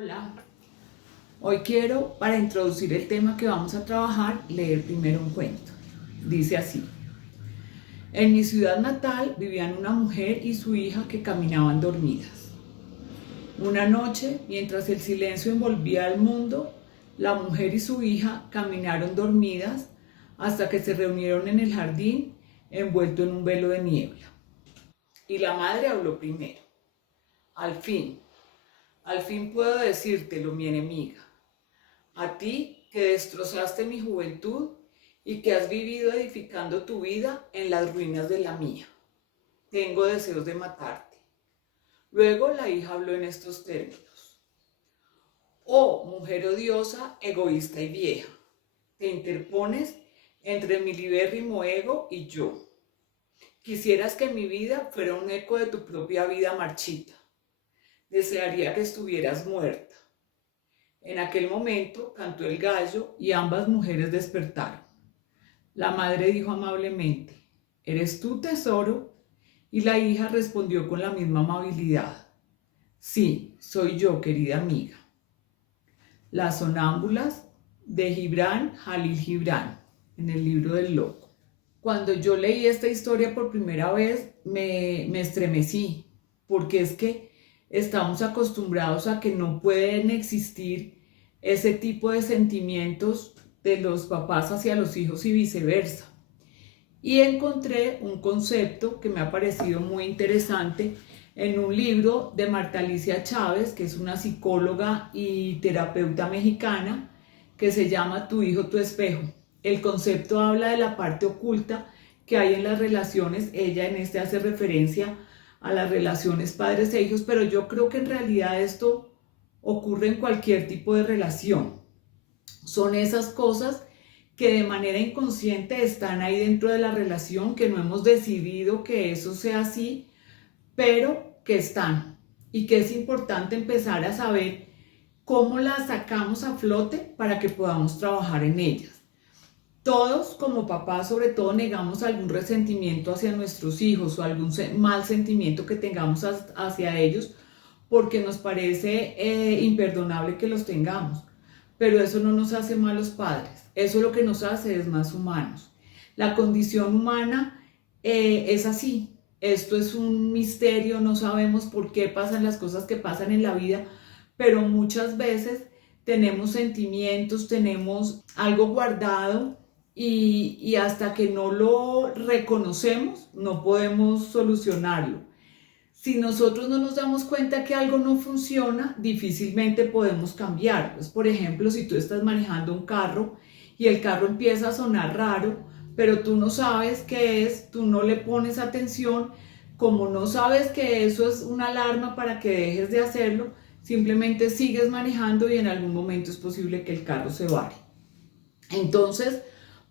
Hola, hoy quiero, para introducir el tema que vamos a trabajar, leer primero un cuento. Dice así: en mi ciudad natal vivían una mujer y su hija que caminaban dormidas. Una noche, mientras el silencio envolvía al mundo, la mujer y su hija caminaron dormidas hasta que se reunieron en el jardín envuelto en un velo de niebla. Y la madre habló primero. Al fin, al fin puedo decírtelo, mi enemiga. A ti que destrozaste mi juventud y que has vivido edificando tu vida en las ruinas de la mía. Tengo deseos de matarte. Luego la hija habló en estos términos: oh, mujer odiosa, egoísta y vieja, te interpones entre mi libérrimo ego y yo. Quisieras que mi vida fuera un eco de tu propia vida marchita. Desearía que estuvieras muerta. En aquel momento cantó el gallo y ambas mujeres despertaron. La madre dijo amablemente: ¿eres tú, tesoro? Y la hija respondió con la misma amabilidad: sí, soy yo, querida amiga. Las sonámbulas de Gibran Jalil Gibran, en el libro del loco. Cuando yo leí esta historia por primera vez me estremecí, porque es que estamos acostumbrados a que no pueden existir ese tipo de sentimientos de los papás hacia los hijos y viceversa. Y encontré un concepto que me ha parecido muy interesante en un libro de Marta Alicia Chávez, que es una psicóloga y terapeuta mexicana, que se llama Tu hijo, tu espejo. El concepto habla de la parte oculta que hay en las relaciones. Ella en este hace referencia a las relaciones padres e hijos, pero yo creo que en realidad esto ocurre en cualquier tipo de relación. Son esas cosas que de manera inconsciente están ahí dentro de la relación, que no hemos decidido que eso sea así, pero que están, y que es importante empezar a saber cómo las sacamos a flote para que podamos trabajar en ellas. Todos como papás sobre todo negamos algún resentimiento hacia nuestros hijos o algún mal sentimiento que tengamos hacia ellos porque nos parece imperdonable que los tengamos. Pero eso no nos hace malos padres, eso lo que nos hace es más humanos. La condición humana es así. Esto es un misterio, no sabemos por qué pasan las cosas que pasan en la vida, pero muchas veces tenemos sentimientos, tenemos algo guardado y hasta que no lo reconocemos no podemos solucionarlo. Si nosotros no nos damos cuenta que algo no funciona, difícilmente podemos cambiar. Pues, por ejemplo, si tú estás manejando un carro y el carro empieza a sonar raro, pero tú no sabes qué es, tú no le pones atención, como no sabes que eso es una alarma para que dejes de hacerlo, simplemente sigues manejando y en algún momento es posible que el carro se vare. Entonces,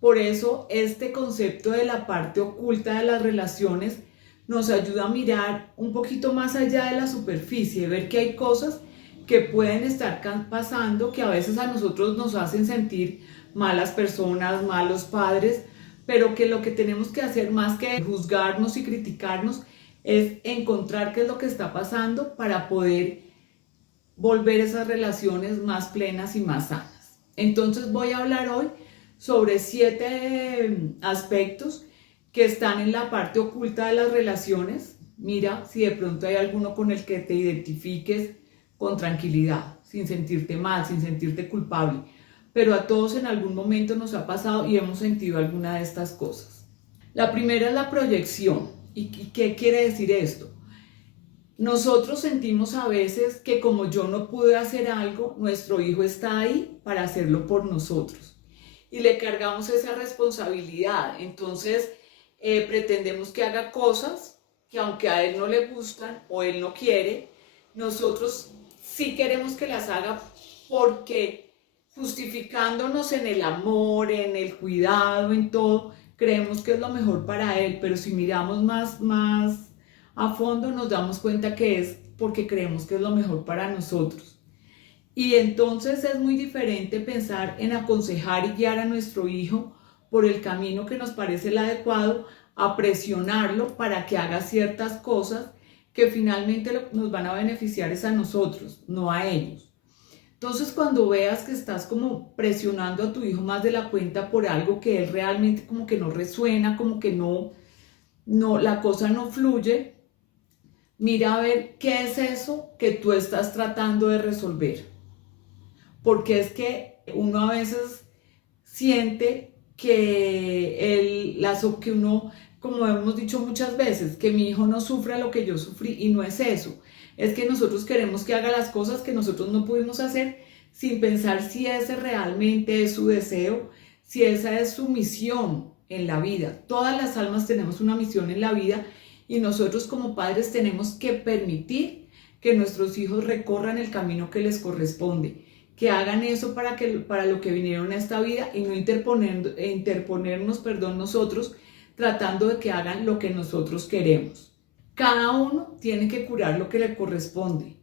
por eso este concepto de la parte oculta de las relaciones nos ayuda a mirar un poquito más allá de la superficie, ver que hay cosas que pueden estar pasando, que a veces a nosotros nos hacen sentir malas personas, malos padres, pero que lo que tenemos que hacer más que juzgarnos y criticarnos es encontrar qué es lo que está pasando para poder volver esas relaciones más plenas y más sanas. Entonces voy a hablar hoy sobre 7 aspectos que están en la parte oculta de las relaciones. Mira si de pronto hay alguno con el que te identifiques con tranquilidad, sin sentirte mal, sin sentirte culpable. Pero a todos en algún momento nos ha pasado y hemos sentido alguna de estas cosas. La primera es la proyección. ¿Y qué quiere decir esto? Nosotros sentimos a veces que como yo no pude hacer algo, nuestro hijo está ahí para hacerlo por nosotros. Y le cargamos esa responsabilidad. Entonces, pretendemos que haga cosas que aunque a él no le gustan o él no quiere, nosotros sí queremos que las haga porque justificándonos en el amor, en el cuidado, en todo, creemos que es lo mejor para él, pero si miramos más a fondo nos damos cuenta que es porque creemos que es lo mejor para nosotros. Y entonces es muy diferente pensar en aconsejar y guiar a nuestro hijo por el camino que nos parece el adecuado, a presionarlo para que haga ciertas cosas que finalmente nos van a beneficiar es a nosotros, no a ellos. Entonces, cuando veas que estás como presionando a tu hijo más de la cuenta por algo que él realmente como que no resuena, como que la cosa no fluye, mira a ver qué es eso que tú estás tratando de resolver. Porque es que uno a veces siente que uno, como hemos dicho muchas veces, que mi hijo no sufra lo que yo sufrí, y no es eso. Es que nosotros queremos que haga las cosas que nosotros no pudimos hacer sin pensar si ese realmente es su deseo, si esa es su misión en la vida. Todas las almas tenemos una misión en la vida y nosotros como padres tenemos que permitir que nuestros hijos recorran el camino que les corresponde, que hagan eso para lo que vinieron a esta vida y no interponernos, nosotros tratando de que hagan lo que nosotros queremos. Cada uno tiene que curar lo que le corresponde.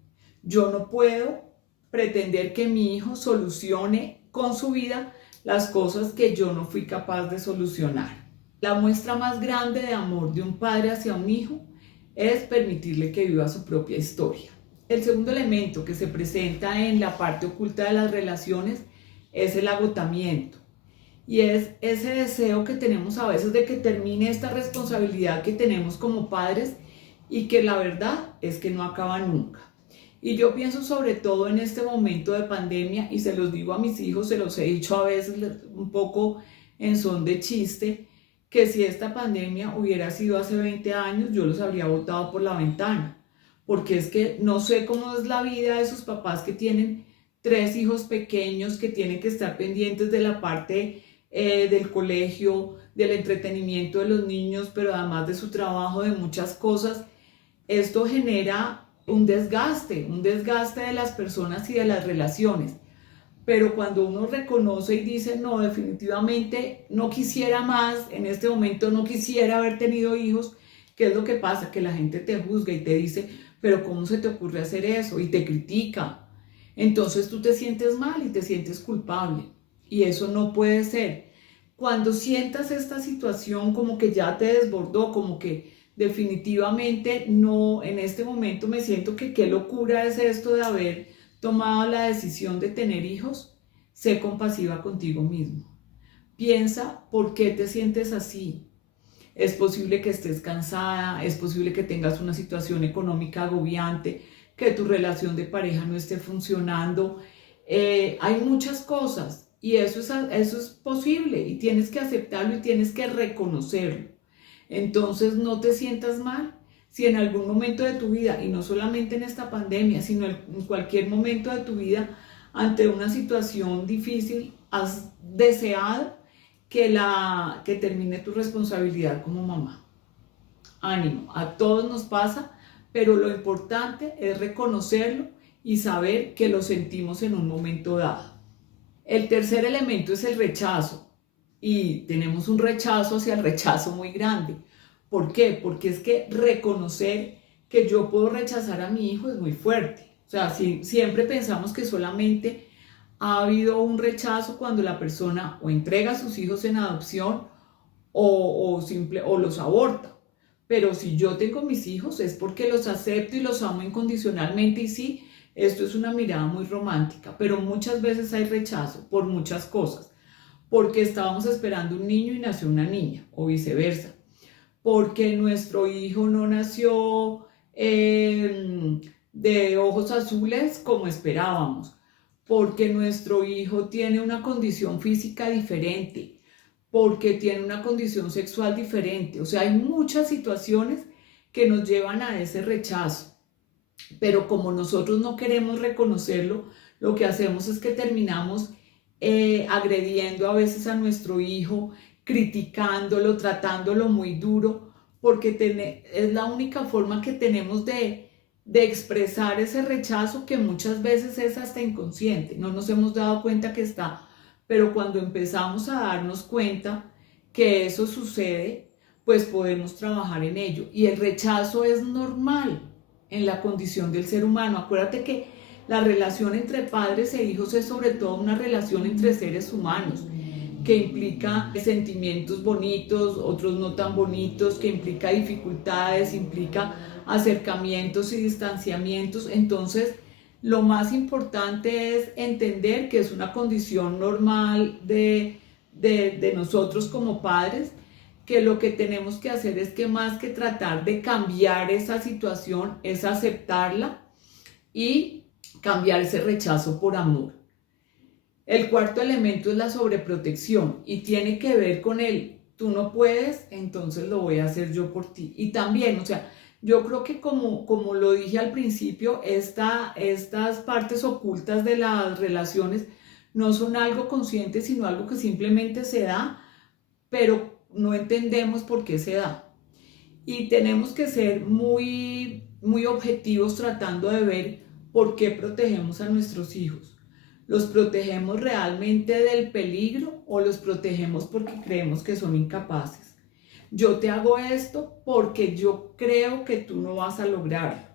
Yo no puedo pretender que mi hijo solucione con su vida las cosas que yo no fui capaz de solucionar. La muestra más grande de amor de un padre hacia un hijo es permitirle que viva su propia historia. El segundo elemento que se presenta en la parte oculta de las relaciones es el agotamiento. Y es ese deseo que tenemos a veces de que termine esta responsabilidad que tenemos como padres y que la verdad es que no acaba nunca. Y yo pienso sobre todo en este momento de pandemia, y se los digo a mis hijos, se los he dicho a veces un poco en son de chiste, que si esta pandemia hubiera sido hace 20 años, yo los habría botado por la ventana. Porque es que no sé cómo es la vida de sus papás que tienen 3 hijos pequeños, que tienen que estar pendientes de la parte del colegio, del entretenimiento de los niños, pero además de su trabajo, de muchas cosas. Esto genera un desgaste de las personas y de las relaciones. Pero cuando uno reconoce y dice, no, definitivamente no quisiera más, en este momento no quisiera haber tenido hijos, ¿qué es lo que pasa? Que la gente te juzga y te dice, pero ¿cómo se te ocurre hacer eso? Y te critica. Entonces tú te sientes mal y te sientes culpable. Y eso no puede ser. Cuando sientas esta situación como que ya te desbordó, como que definitivamente no, en este momento me siento que qué locura es esto de haber tomado la decisión de tener hijos, sé compasiva contigo mismo. Piensa por qué te sientes así. Es posible que estés cansada, es posible que tengas una situación económica agobiante, que tu relación de pareja no esté funcionando. Hay muchas cosas y eso es posible y tienes que aceptarlo y tienes que reconocerlo. Entonces no te sientas mal si en algún momento de tu vida, y no solamente en esta pandemia, sino en cualquier momento de tu vida, ante una situación difícil, has deseado que termine tu responsabilidad como mamá. Ánimo, a todos nos pasa, pero lo importante es reconocerlo y saber que lo sentimos en un momento dado. El tercer elemento es el rechazo, y tenemos un rechazo hacia el rechazo muy grande. ¿Por qué? Porque es que reconocer que yo puedo rechazar a mi hijo es muy fuerte. O sea, si siempre pensamos que solamente ha habido un rechazo cuando la persona o entrega a sus hijos en adopción o los aborta. Pero si yo tengo mis hijos es porque los acepto y los amo incondicionalmente, y sí, esto es una mirada muy romántica, pero muchas veces hay rechazo por muchas cosas. Porque estábamos esperando un niño y nació una niña, o viceversa. Porque nuestro hijo no nació de ojos azules como esperábamos. Porque nuestro hijo tiene una condición física diferente. Porque tiene una condición sexual diferente. O sea, hay muchas situaciones que nos llevan a ese rechazo. Pero como nosotros no queremos reconocerlo, lo que hacemos es que terminamos agrediendo a veces a nuestro hijo, criticándolo, tratándolo muy duro, porque es la única forma que tenemos de expresar ese rechazo, que muchas veces es hasta inconsciente, no nos hemos dado cuenta que está, pero cuando empezamos a darnos cuenta que eso sucede, pues podemos trabajar en ello. Y el rechazo es normal en la condición del ser humano. Acuérdate que la relación entre padres e hijos es sobre todo una relación entre seres humanos, que implica sentimientos bonitos, otros no tan bonitos, que implica dificultades, implica acercamientos y distanciamientos. Entonces, Lo más importante es entender que es una condición normal de nosotros como padres, que lo que tenemos que hacer es que más que tratar de cambiar esa situación, es aceptarla y cambiar ese rechazo por amor. El cuarto elemento es la sobreprotección y tiene que ver con el tú no puedes, entonces lo voy a hacer yo por ti. Y también, o sea, yo creo que como lo dije al principio, estas partes ocultas de las relaciones no son algo consciente, sino algo que simplemente se da, pero no entendemos por qué se da. Y tenemos que ser muy objetivos tratando de ver por qué protegemos a nuestros hijos. ¿Los protegemos realmente del peligro o los protegemos porque creemos que son incapaces? Yo te hago esto porque yo creo que tú no vas a lograrlo.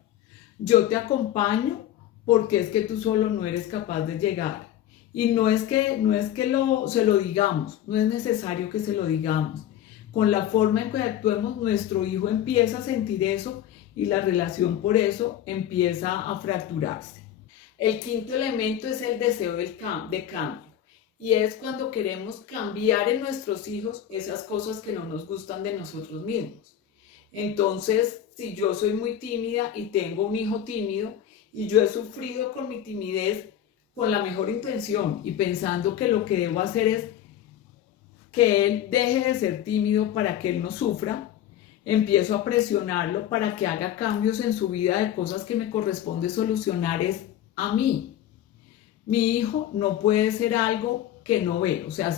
Yo te acompaño porque es que tú solo no eres capaz de llegar. Y no es que se lo digamos, no es necesario que se lo digamos. Con la forma en que actuemos, nuestro hijo empieza a sentir eso y la relación por eso empieza a fracturarse. El quinto elemento es el deseo de cambio. Y es cuando queremos cambiar en nuestros hijos esas cosas que no nos gustan de nosotros mismos. Entonces, si yo soy muy tímida y tengo un hijo tímido y yo he sufrido con mi timidez con la mejor intención y pensando que lo que debo hacer es que él deje de ser tímido para que él no sufra, empiezo a presionarlo para que haga cambios en su vida de cosas que me corresponde solucionar es a mí. Mi hijo no puede ser algo que no ve. O sea,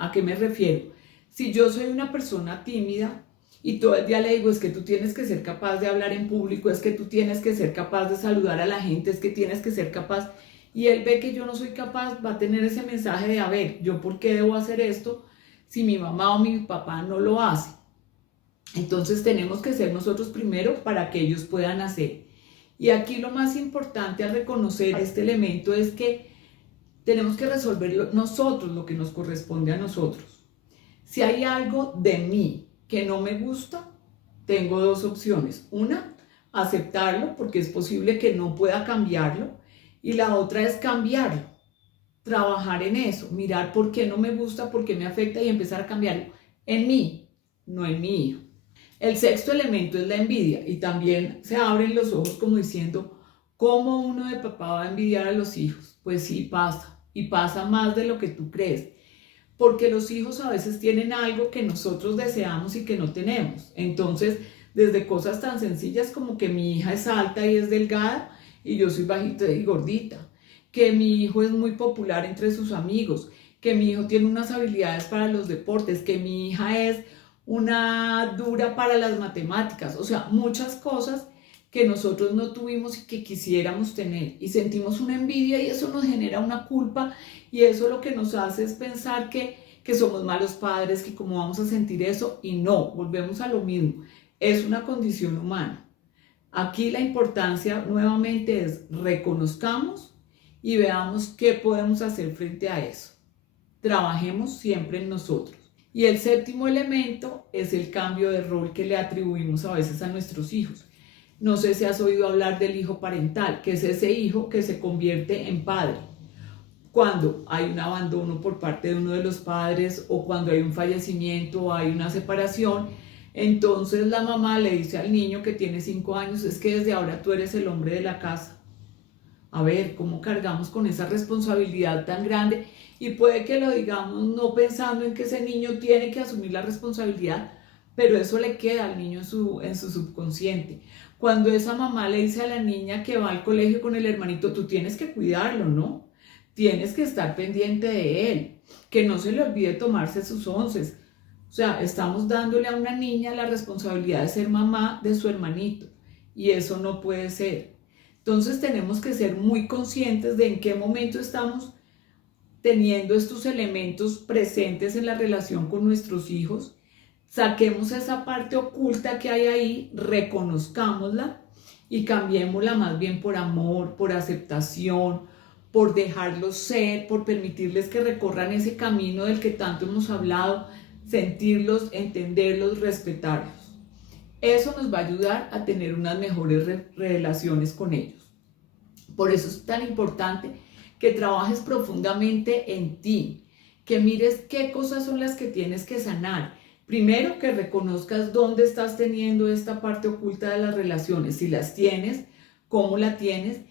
¿a qué me refiero? Si yo soy una persona tímida y todo el día le digo es que tú tienes que ser capaz de hablar en público, es que tú tienes que ser capaz de saludar a la gente, es que tienes que ser capaz, y él ve que yo no soy capaz, va a tener ese mensaje de, a ver, ¿yo por qué debo hacer esto si mi mamá o mi papá no lo hace? Entonces tenemos que ser nosotros primero para que ellos puedan hacer. Y aquí lo más importante al reconocer este elemento es que tenemos que resolver nosotros lo que nos corresponde a nosotros. Si hay algo de mí que no me gusta, tengo dos opciones. Una, aceptarlo porque es posible que no pueda cambiarlo. Y la otra es cambiarlo, trabajar en eso, mirar por qué no me gusta, por qué me afecta y empezar a cambiarlo en mí, no en mi hijo. El sexto elemento es la envidia y también se abren los ojos como diciendo, ¿cómo uno de papá va a envidiar a los hijos? Pues sí pasa, y pasa más de lo que tú crees, porque los hijos a veces tienen algo que nosotros deseamos y que no tenemos. Entonces, desde cosas tan sencillas como que mi hija es alta y es delgada y yo soy bajita y gordita, que mi hijo es muy popular entre sus amigos, que mi hijo tiene unas habilidades para los deportes, que mi hija es una dura para las matemáticas, o sea, muchas cosas que nosotros no tuvimos y que quisiéramos tener y sentimos una envidia y eso nos genera una culpa y eso lo que nos hace es pensar que somos malos padres, que cómo vamos a sentir eso y no, volvemos a lo mismo, es una condición humana. Aquí la importancia nuevamente es reconozcamos y veamos qué podemos hacer frente a eso. Trabajemos siempre en nosotros. Y el séptimo elemento es el cambio de rol que le atribuimos a veces a nuestros hijos. No sé si has oído hablar del hijo parental, que es ese hijo que se convierte en padre. Cuando hay un abandono por parte de uno de los padres o cuando hay un fallecimiento o hay una separación, entonces la mamá le dice al niño que tiene 5 años, es que desde ahora tú eres el hombre de la casa. A ver, ¿cómo cargamos con esa responsabilidad tan grande? Y puede que lo digamos no pensando en que ese niño tiene que asumir la responsabilidad, pero eso le queda al niño en su subconsciente. Cuando esa mamá le dice a la niña que va al colegio con el hermanito, tú tienes que cuidarlo, ¿no? Tienes que estar pendiente de él, que no se le olvide tomarse sus onces. O sea, estamos dándole a una niña la responsabilidad de ser mamá de su hermanito y eso no puede ser. Entonces tenemos que ser muy conscientes de en qué momento estamos teniendo estos elementos presentes en la relación con nuestros hijos. Saquemos esa parte oculta que hay ahí, reconozcámosla y cambiémosla más bien por amor, por aceptación, por dejarlos ser, por permitirles que recorran ese camino del que tanto hemos hablado, sentirlos, entenderlos, respetarlos. Eso nos va a ayudar a tener unas mejores relaciones con ellos. Por eso es tan importante que trabajes profundamente en ti, que mires qué cosas son las que tienes que sanar. Primero, que reconozcas dónde estás teniendo esta parte oculta de las relaciones, si las tienes, cómo la tienes,